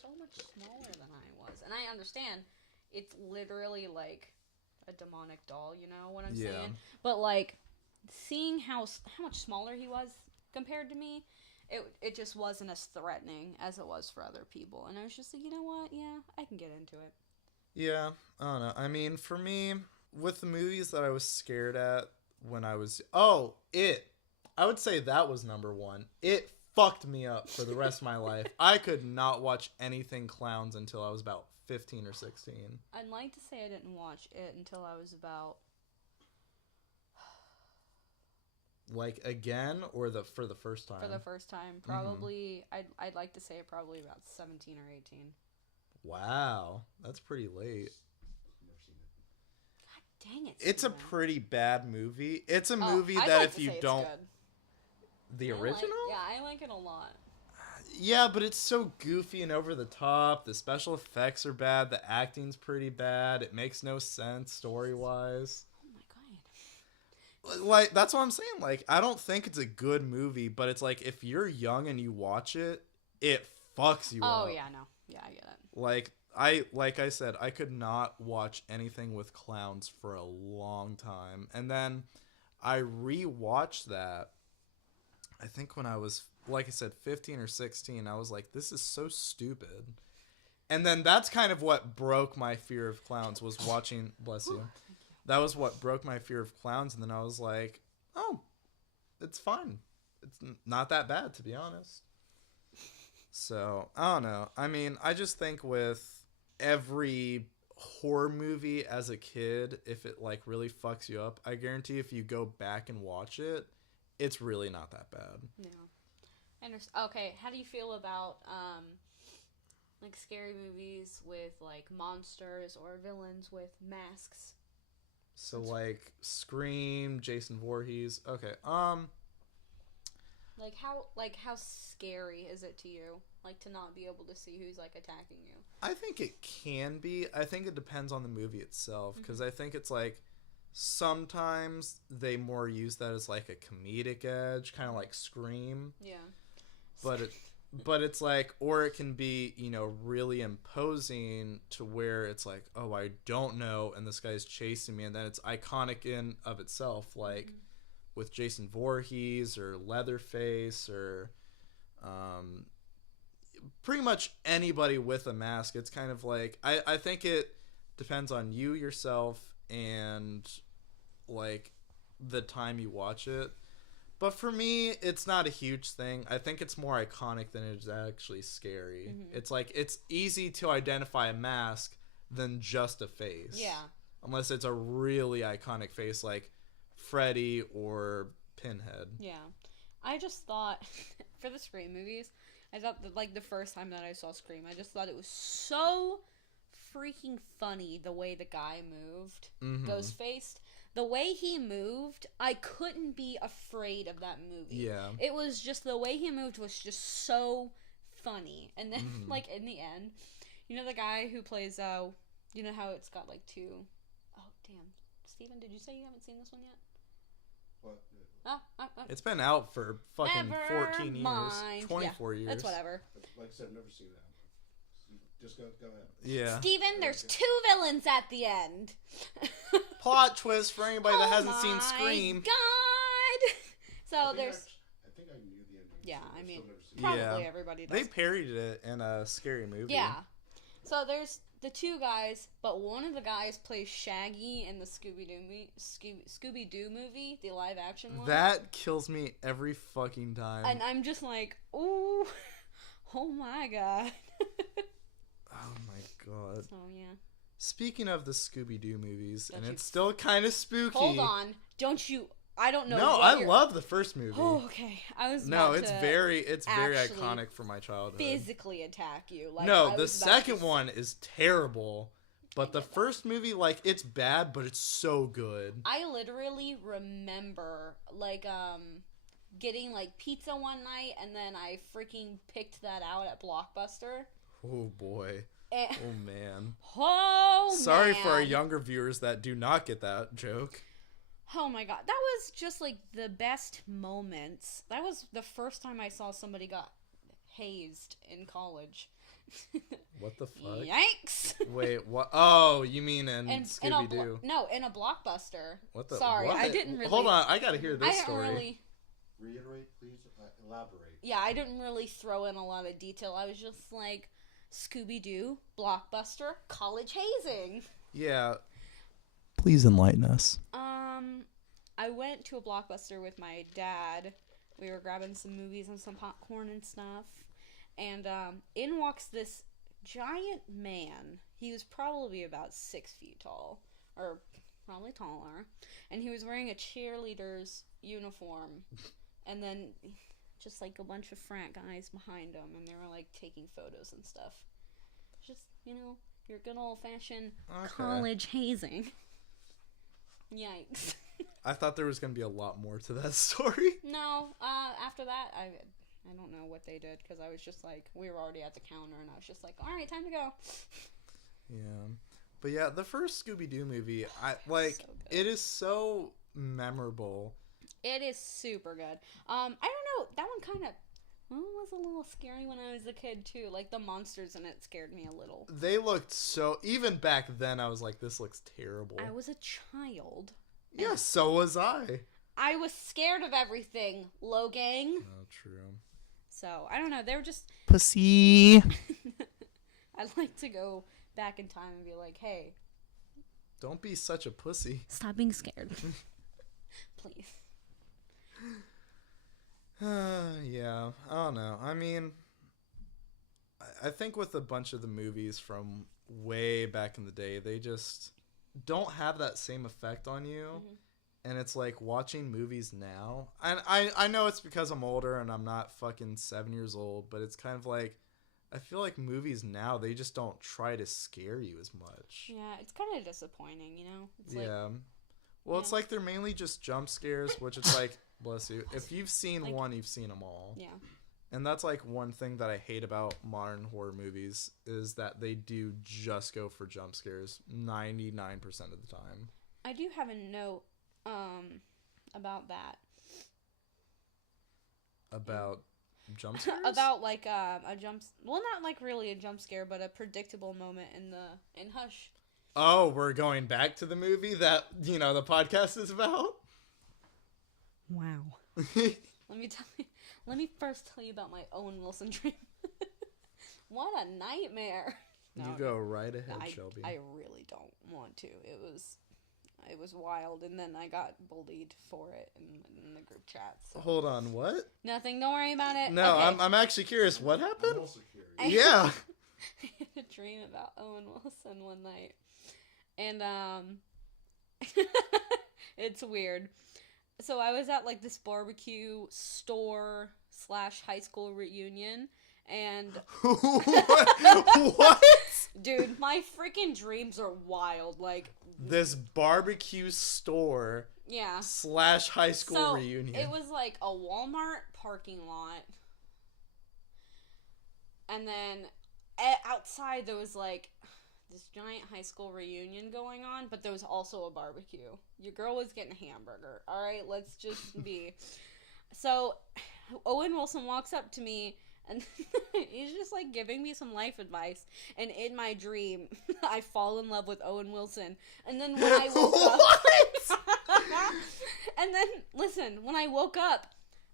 so much smaller than I was. And I understand it's literally like a demonic doll, you know what I'm saying? But like seeing how much smaller he was compared to me, it just wasn't as threatening as it was for other people. And I was just like, you know what? Yeah, I can get into it. Yeah, I don't know. I mean, for me, with the movies that I was scared at when I was... Oh, It. I would say that was number one. It fucked me up for the rest of my life. I could not watch anything clowns until I was about 15 or 16. I'd like to say I didn't watch it until I was about... Like, again, or for the first time? For the first time. Probably, I'd like to say probably about 17 or 18. Wow. That's pretty late. Never seen it. God dang it, It's a Steven. pretty bad movie. It's a movie I'd that like if to you say it's don't... good. The original? I like it a lot. Yeah, but it's so goofy and over the top. The special effects are bad. The acting's pretty bad. It makes no sense story-wise. Oh my god. Like, that's what I'm saying. Like, I don't think it's a good movie, but it's like, if you're young and you watch it, it fucks you up. Oh, yeah, no. Yeah, I get it. Like I said, I could not watch anything with clowns for a long time. And then I rewatched that, I think when I was, like I said, 15 or 16. I was like, this is so stupid. And then that's kind of what broke my fear of clowns, was watching, bless you. That was what broke my fear of clowns. And then I was like, oh, it's fine. It's not that bad, to be honest. So, I don't know. I mean, I just think with every horror movie as a kid, if it like really fucks you up, I guarantee if you go back and watch it, it's really not that bad. Yeah. Okay, how do you feel about like scary movies with like monsters or villains with masks? So like Scream, Jason Voorhees. Okay. Like how scary is it to you? Like to not be able to see who's like attacking you? I think it can be. I think it depends on the movie itself, because I think it's like sometimes they more use that as like a comedic edge, kind of like Scream. Yeah. But it's like, or it can be, you know, really imposing to where it's like, oh, I don't know, and this guy's chasing me, and then it's iconic in of itself, like with Jason Voorhees or Leatherface or pretty much anybody with a mask. It's kind of like, I think it depends on you yourself and like the time you watch it. But for me, it's not a huge thing. I think it's more iconic than it is actually scary. It's like, it's easy to identify a mask than just a face. Yeah. Unless it's a really iconic face like Freddy or Pinhead. Yeah. I just thought, for the Scream movies, I thought that, like, the first time that I saw Scream, I just thought it was so freaking funny the way the guy moved. Ghostfaced. The way he moved, I couldn't be afraid of that movie. Yeah. It was just, the way he moved was just so funny. And then, like, in the end, you know the guy who plays, you know how it's got, like, two... Oh, damn. Steven, did you say you haven't seen this one yet? What? It's been out for fucking Never 14 years. mind. 24 years. That's whatever. Like I said, I've never seen that. Just go ahead. Yeah. Steven, there's two villains at the end. Plot twist for anybody that hasn't seen Oh Scream. my God! So there's... I think I knew the ending. Yeah, so I I've mean, still never seen it. probably Yeah. everybody does. They parodied it in a Scary Movie. Yeah. So there's the two guys, but one of the guys plays Shaggy in the Scooby-Doo movie, the live-action one. That kills me every fucking time. And I'm just like, ooh, oh my God. Oh my god. So, yeah. Speaking of the Scooby-Doo movies, Don't and you it's still kind of spooky. Hold on. Don't you... I don't know. No, what I you're- love the first movie. Oh, okay. I was No, about it's to very actually iconic for my childhood. physically attack you. Like, I No, the was about to second one is terrible. But the first movie, like, it's bad, but it's so good. I literally remember, like, getting, like, pizza one night, and then I freaking picked that out at Blockbuster. Oh, boy. And, Oh, man. oh, Sorry man. for our younger viewers that do not get that joke. Oh, my God. That was just, like, the best moments. That was the first time I saw somebody got hazed in college. What the fuck? Yikes! Wait, what? Oh, you mean in Scooby Doo? In a Blockbuster. What the? Sorry, what? I didn't really. Hold on, I gotta hear this I didn't story. really. Reiterate, please. Elaborate. Yeah, I didn't really throw in a lot of detail. I was just like, Scooby Doo, Blockbuster, college hazing. Yeah. Please enlighten us. I went to a Blockbuster with my dad. We were grabbing some movies and some popcorn and stuff. And in walks this giant man. He was probably about 6 feet tall. Or probably taller. And he was wearing a cheerleader's uniform. And then just like a bunch of frat guys behind him. And they were like taking photos and stuff. Just, your good old-fashioned college hazing. Yikes. I thought there was going to be a lot more to that story. No, after that, I don't know what they did, because I was just like, we were already at the counter, and I was just like, alright, time to go. Yeah. But yeah, the first Scooby-Doo movie, it is so memorable. It is super good. I don't know, that one kind of was a little scary when I was a kid, too. Like, the monsters in it scared me a little. They looked so... Even back then, I was like, this looks terrible. I was a child. Yeah, so was I. I was scared of everything, Logang. Oh, true. So, I don't know, they were just... Pussy. I'd like to go back in time and be like, hey... Don't be such a pussy. Stop being scared. Please. Yeah, I don't know. I mean, I think with a bunch of the movies from way back in the day, they just don't have that same effect on you. Mm-hmm. And it's like watching movies now. And I know it's because I'm older and I'm not fucking 7 years old, but it's kind of like, I feel like movies now, they just don't try to scare you as much. Yeah, it's kind of disappointing, It's yeah. Well, it's like they're mainly just jump scares, which it's like, bless you. If you've seen one, you've seen them all. Yeah. And that's like one thing that I hate about modern horror movies is that they do just go for jump scares 99% of the time. I do have a note about that. About jump scares? About like a well, not like really a jump scare, but a predictable moment in Hush. Oh, we're going back to the movie that, the podcast is about? Wow. Let me first tell you about my Owen Wilson dream. What a nightmare. You go right ahead, Shelby. I really don't want to. It was wild, and then I got bullied for it in the group chat. So. Hold on, what? Nothing. Don't worry about it. No, okay. I'm actually curious. What happened? I'm also curious. Yeah. I had a dream about Owen Wilson one night. And, it's weird. So I was at, like, this barbecue store / high school reunion, and... What? Dude, my freaking dreams are wild, like... This barbecue store yeah. / high school reunion. It was, like, a Walmart parking lot, and then outside there was, like... this giant high school reunion going on, but there was also a barbecue. Your girl was getting a hamburger. All right, let's just be. So, Owen Wilson walks up to me, and he's just, like, giving me some life advice. And in my dream, I fall in love with Owen Wilson. And then when I woke up... And then, listen, when I woke up,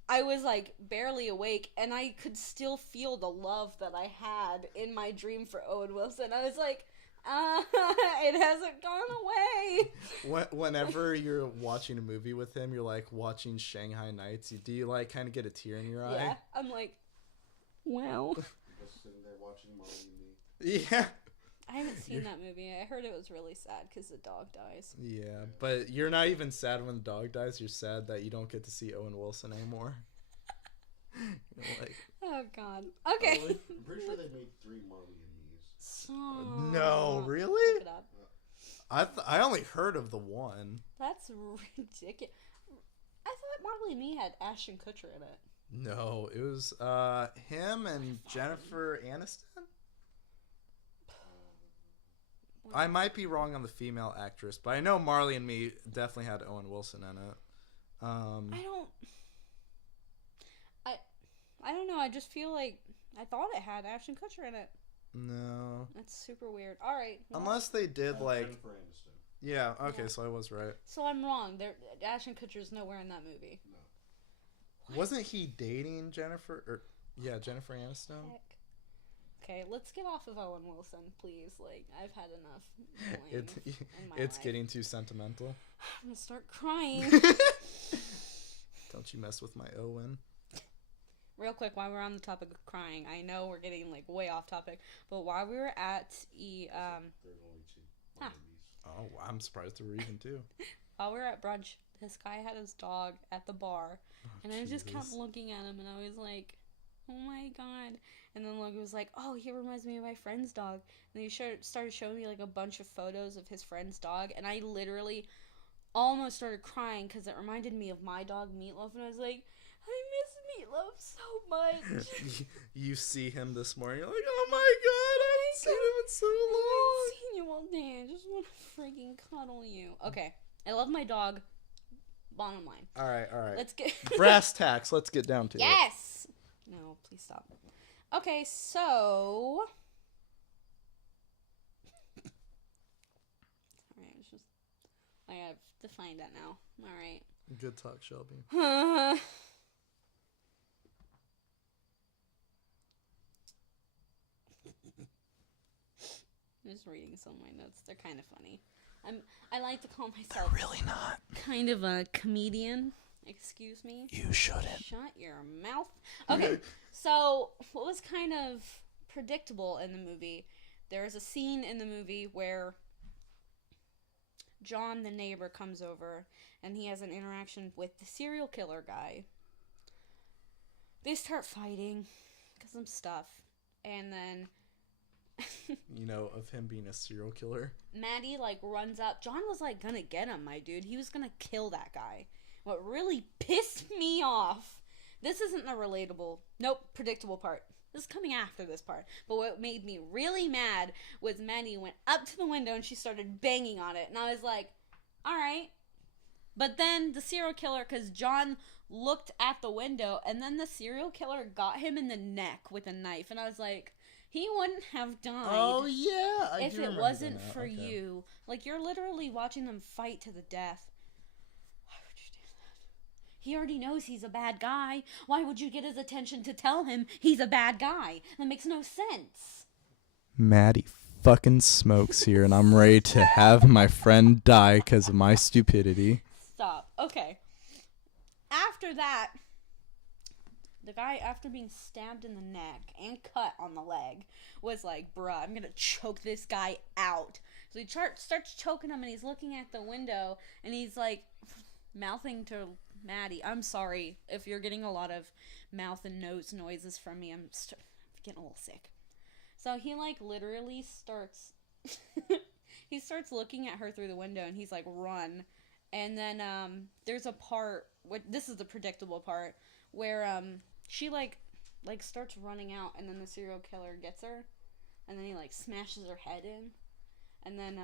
I was, like, barely awake, and I could still feel the love that I had in my dream for Owen Wilson. I was like... it hasn't gone away. Whenever you're watching a movie with him, you're like watching Shanghai Nights. Do you like kind of get a tear in your eye? Yeah, I'm like, wow. Just sitting there watching Molly and me. Yeah. I haven't seen that movie. I heard it was really sad because the dog dies. Yeah, but you're not even sad when the dog dies. You're sad that you don't get to see Owen Wilson anymore. Oh God. Okay. I'm pretty sure they made 3 Molly and me's. No, really? Look it up. I only heard of the one. That's ridiculous. I thought Marley and Me had Ashton Kutcher in it. No, it was him and Jennifer Aniston. I might be wrong on the female actress, but I know Marley and Me definitely had Owen Wilson in it. I don't know. I just feel like I thought it had Ashton Kutcher in it. No. That's super weird. All right. Well, Unless they did like. Jennifer Aniston. Yeah. Okay. Yeah. So I was right. so I'm wrong. Ashton Kutcher's nowhere in that movie. No. Wasn't he dating Jennifer? Or yeah, Jennifer Aniston. Heck. Okay, let's get off of Owen Wilson, please. Like, I've had enough blame in my It's life. getting too sentimental. I'm gonna start crying. Don't you mess with my Owen. Real quick, while we're on the topic of crying, I know we're getting like way off topic, but while we were at There's only two Huh. babies. Oh, I'm surprised there were even two. while we were at brunch, this guy had his dog at the bar, and I just kept Jesus. looking at him, and I was like, "Oh my god!" And then Logan was like, "Oh, he reminds me of my friend's dog." And he started showing me like a bunch of photos of his friend's dog, and I literally almost started crying because it reminded me of my dog Meatloaf, and I was like, "I miss Meatloaf so much." You see him this morning, you're like, oh my god, I haven't seen him in so I long. haven't seen you all day. I just want to freaking cuddle you. Okay, I love my dog. Bottom line, All right. let's get Brass tacks. Let's get down to it. Yes. No, please stop. Okay, so. Alright, it's just. I have to find that now. Alright. Good talk, Shelby. I'm just reading some of my notes. They're kind of funny. I like to call myself Really not. kind of a comedian. Excuse me. You shouldn't. Shut your mouth. Okay, so what was kind of predictable in the movie, there is a scene in the movie where John, the neighbor, comes over and he has an interaction with the serial killer guy. They start fighting because some stuff. And then You know, of him being a serial killer. Maddie, like, runs up. John was, like, gonna get him, my dude. He was gonna kill that guy. What really pissed me off, this isn't the relatable, predictable part. This is coming after this part. But what made me really mad was Maddie went up to the window and she started banging on it. And I was like, alright. But then the serial killer, because John looked at the window, and then the serial killer got him in the neck with a knife. And I was like, he wouldn't have died. Oh yeah, if it wasn't for you. Like, you're literally watching them fight to the death. Why would you do that? He already knows he's a bad guy. Why would you get his attention to tell him he's a bad guy? That makes no sense. Maddie fucking smokes here, and I'm ready to have my friend die because of my stupidity. Stop. Okay. After that, the guy, after being stabbed in the neck and cut on the leg, was like, bruh, I'm gonna choke this guy out. So he starts choking him, and he's looking at the window, and he's like mouthing to Maddie. I'm sorry if you're getting a lot of mouth and nose noises from me. I'm getting a little sick. So he like literally starts he starts looking at her through the window, and he's like, run. And then there's a part, this is the predictable part, where she like starts running out, and then the serial killer gets her, and then he like smashes her head in, and then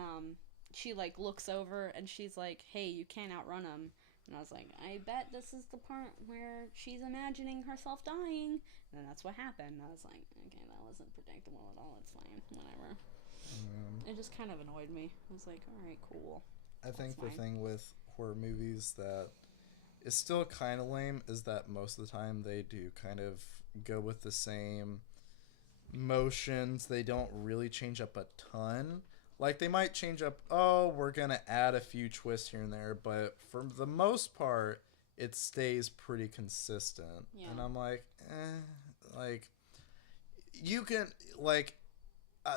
she like looks over, and she's like, hey, you can't outrun him. And I was like, I bet this is the part where she's imagining herself dying. And that's what happened. I was like, okay, that wasn't predictable at all. It's fine. Whatever. It just kind of annoyed me. I was like, all right, cool. I think That's the fine. thing with horror movies that is still kind of lame is that most of the time they do kind of go with the same motions. They don't really change up a ton. Like, they might change up, oh, we're going to add a few twists here and there, but for the most part, it stays pretty consistent. Yeah. And I'm like, like, you can, like,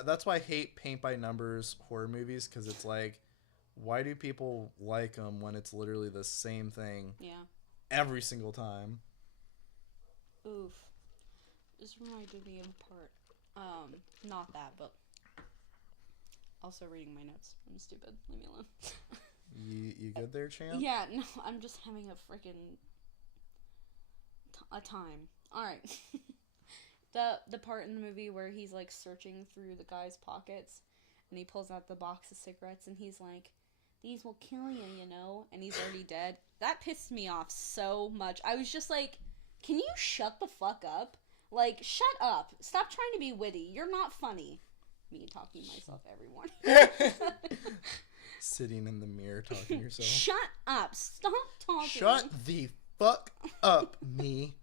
that's why I hate paint by numbers horror movies, because it's like, why do people like them when it's literally the same thing Yeah. every single time? Oof. This reminded me of a part. Not that, but also reading my notes. I'm stupid. Leave me alone. You good there, champ? Yeah, no, I'm just having a freaking a time. All right. the part in the movie where he's like searching through the guy's pockets, and he pulls out the box of cigarettes, and he's like, "These will kill you, you know," and he's already dead. That pissed me off so much. I was just like, "Can you shut the fuck up?" Like, shut up. Stop trying to be witty. You're not funny. Me talking to myself every morning. Sitting in the mirror talking to yourself. Shut up. Stop talking. Shut the fuck up, me.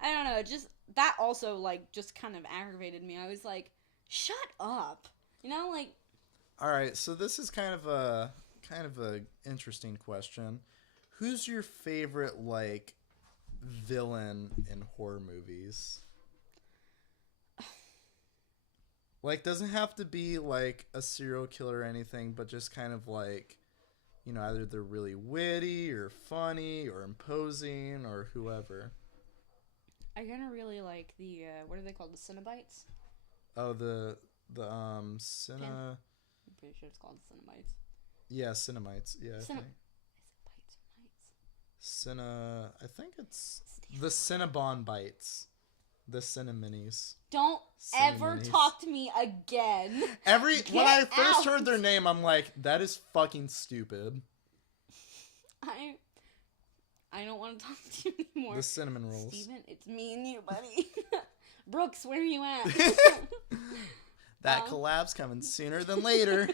I don't know. Just that also, like, just kind of aggravated me. I was like, shut up. You know, like. All right, so this is kind of a interesting question. Who's your favorite, like, villain in horror movies? Like, doesn't have to be, like, a serial killer or anything, but just kind of, like, you know, either they're really witty or funny or imposing or whoever. I kind of really like the, what are they called? The Cenobites? Oh, the I'm pretty sure it's called Cenobites. Yeah, Cinemites. Yeah, Is it bites or mites? I think it's the Cinnabon Bites. The Cineminis. Don't ever talk to me again. When I first heard their name, I'm like, that is fucking stupid. I don't want to talk to you anymore. The cinnamon rolls. Steven, it's me and you, buddy. Brooks, where are you at? That collab's coming sooner than later.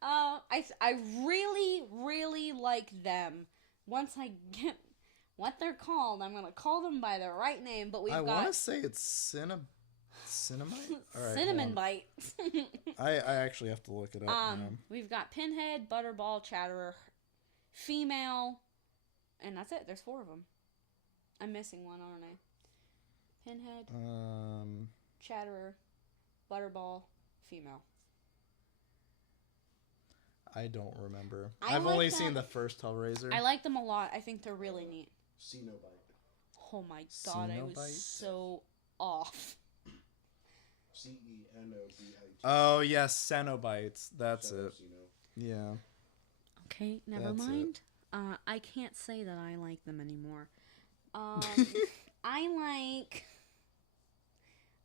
I really, really like them. Once I get what they're called, I'm gonna call them by their right name. But I want to say it's Cinnamite. Right, Cinnamon bites. I actually have to look it up. Now. We've got Pinhead, Butterball, Chatterer, female, and that's it. There's 4 of them. I'm missing one, aren't I? Pinhead, Chatterer, Butterball, female. I don't remember. I've only seen the first Hellraiser. I like them a lot. I think they're really neat. Cenobite. Oh my god, I was so off. Cenobite. Oh yes, Cenobites. That's it. Yeah. Okay, never mind. I can't say that I like them anymore. I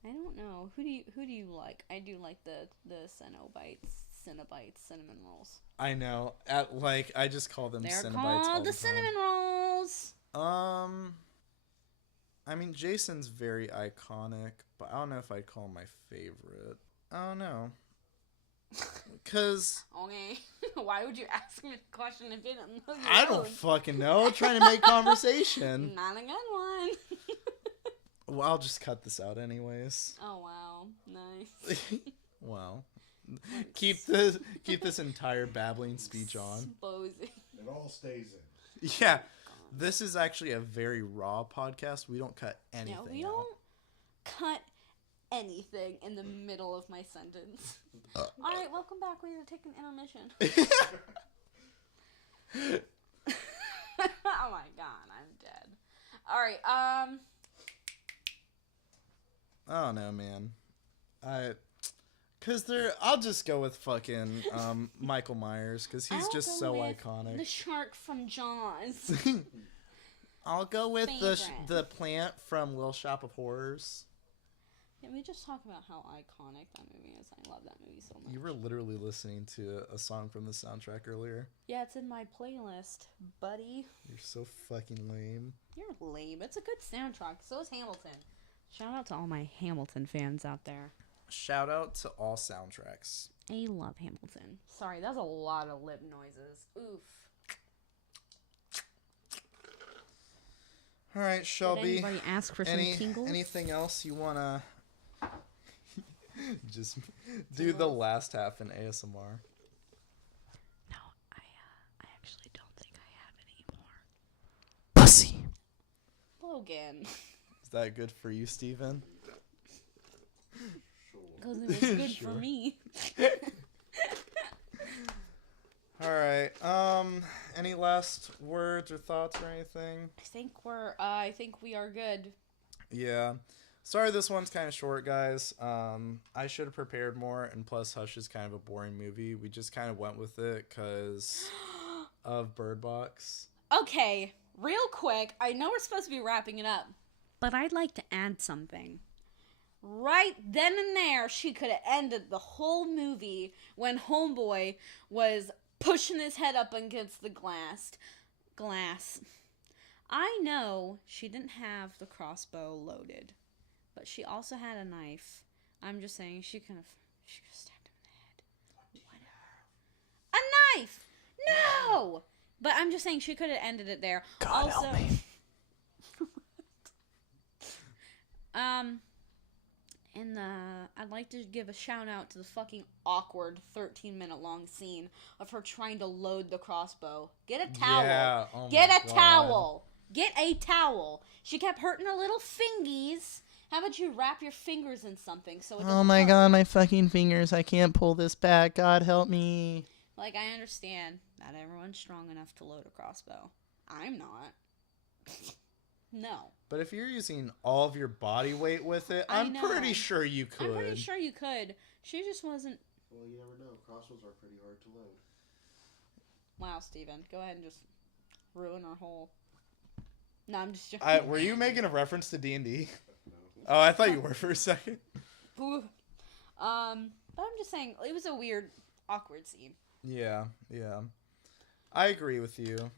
don't know. Who do you like? I do like the Cenobites, cinnamon rolls. I know. I just call them They're Cenobites called all the cinnamon rolls. I mean, Jason's very iconic, but I don't know if I'd call him my favorite. I don't know. Cause okay, why would you ask me the question if you didn't know? I don't fucking know. Trying to make conversation. Not a good one. Well, I'll just cut this out anyways. Oh wow, nice. Well, keep this entire babbling speech on. Exposing. It all stays in. Yeah, this is actually a very raw podcast. We don't cut anything. Yeah, we don't cut anything in the middle of my sentence. All right, welcome back. We're gonna take an intermission. Oh my god, I'm dead. All right, I don't know, man. I'll just go with fucking Michael Myers because he's just so iconic. The shark from Jaws. I'll go with the plant from Little Shop of Horrors. Can we just talk about how iconic that movie is? I love that movie so much. You were literally listening to a song from the soundtrack earlier. Yeah, it's in my playlist, buddy. You're so fucking lame. You're lame. It's a good soundtrack. So is Hamilton. Shout out to all my Hamilton fans out there. Shout out to all soundtracks. I love Hamilton. Sorry, that's a lot of lip noises. Oof. All right, Shelby. Did anybody ask for some tingles? Anything else you wanna just do the last half in ASMR? No, I actually don't think I have any more. Pussy. Logan. Is that good for you, Steven? Because it was good for me. All right. Any last words or thoughts or anything? I think we are good. Yeah. Sorry this one's kind of short, guys. I should have prepared more, and plus Hush is kind of a boring movie. We just kind of went with it because of Bird Box. Okay, real quick. I know we're supposed to be wrapping it up, but I'd like to add something. Right then and there, she could have ended the whole movie when Homeboy was pushing his head up against the glass. I know she didn't have the crossbow loaded, but she also had a knife. I'm just saying she could have stabbed him in the head. Whatever. A knife! No! But I'm just saying she could have ended it there. God help me. I'd like to give a shout out to the fucking awkward 13-minute long scene of her trying to load the crossbow. Get a towel. Yeah. Oh my Get a God. towel. Get a towel. She kept hurting her little fingies. How about you wrap your fingers in something so it doesn't Oh my hurt? God, my fucking fingers. I can't pull this back. God help me. Like, I understand not everyone's strong enough to load a crossbow. I'm not. No. But if you're using all of your body weight with it, I I'm know. pretty sure you could. I'm pretty sure you could. She just wasn't. Well, you never know. Crossbows are pretty hard to load. Wow, Steven. Go ahead and just ruin our whole. No, I'm just joking. Were you making a reference to D&D? No. Oh, I thought you were for a second. But I'm just saying, it was a weird, awkward scene. Yeah. I agree with you.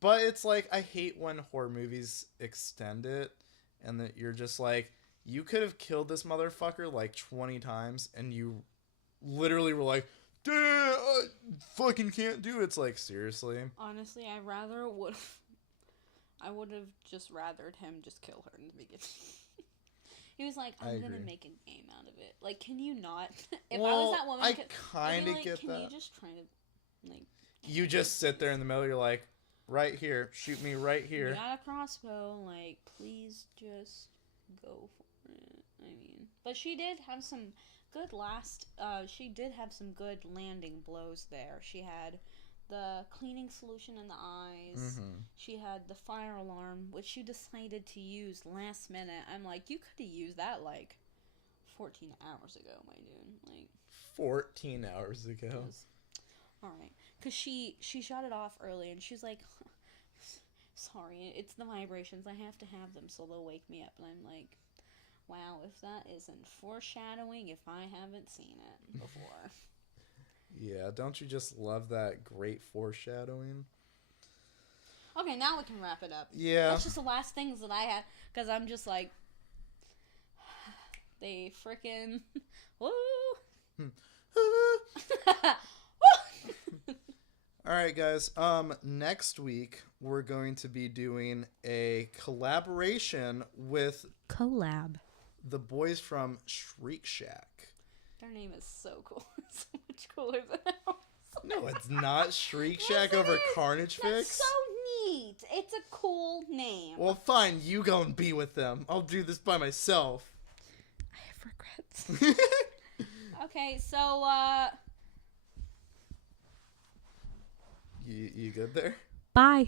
But it's like, I hate when horror movies extend it, and that you're just like, you could have killed this motherfucker like 20 times, and you literally were like, dude, I fucking can't do it. It's like, seriously? Honestly, I would have just rathered him just kill her in the beginning. He was like, I'm gonna make a game out of it. Like, can you not? If I was that woman, I I'd be kind of like, get can that. you just try to, like... You just sit there in the middle, you're like, right here, shoot me right here. You got a crossbow, like, please just go for it. I mean, but she did have some good landing blows there. She had the cleaning solution in the eyes. Mm-hmm. She had the fire alarm, which you decided to use last minute. I'm like, you could have used that, like, 14 hours ago, my dude. Like, 14 hours ago. Alright. Because she shot it off early, and she's like, sorry, it's the vibrations. I have to have them so they'll wake me up. And I'm like, wow, if that isn't foreshadowing, if I haven't seen it before. Yeah, don't you just love that great foreshadowing? Okay, now we can wrap it up. Yeah. That's just the last things that I had, because I'm just like, they frickin' woo! Alright, guys. Next week, we're going to be doing a collaboration with Collab. the boys from Shriek Shack. Their name is so cool. It's so much cooler than ours. No, it's not Shriek Yes, Shack it over is. Carnage That's Fix. so neat. It's a cool name. Well, fine. You go and be with them. I'll do this by myself. I have regrets. Okay, so, You good there? bye.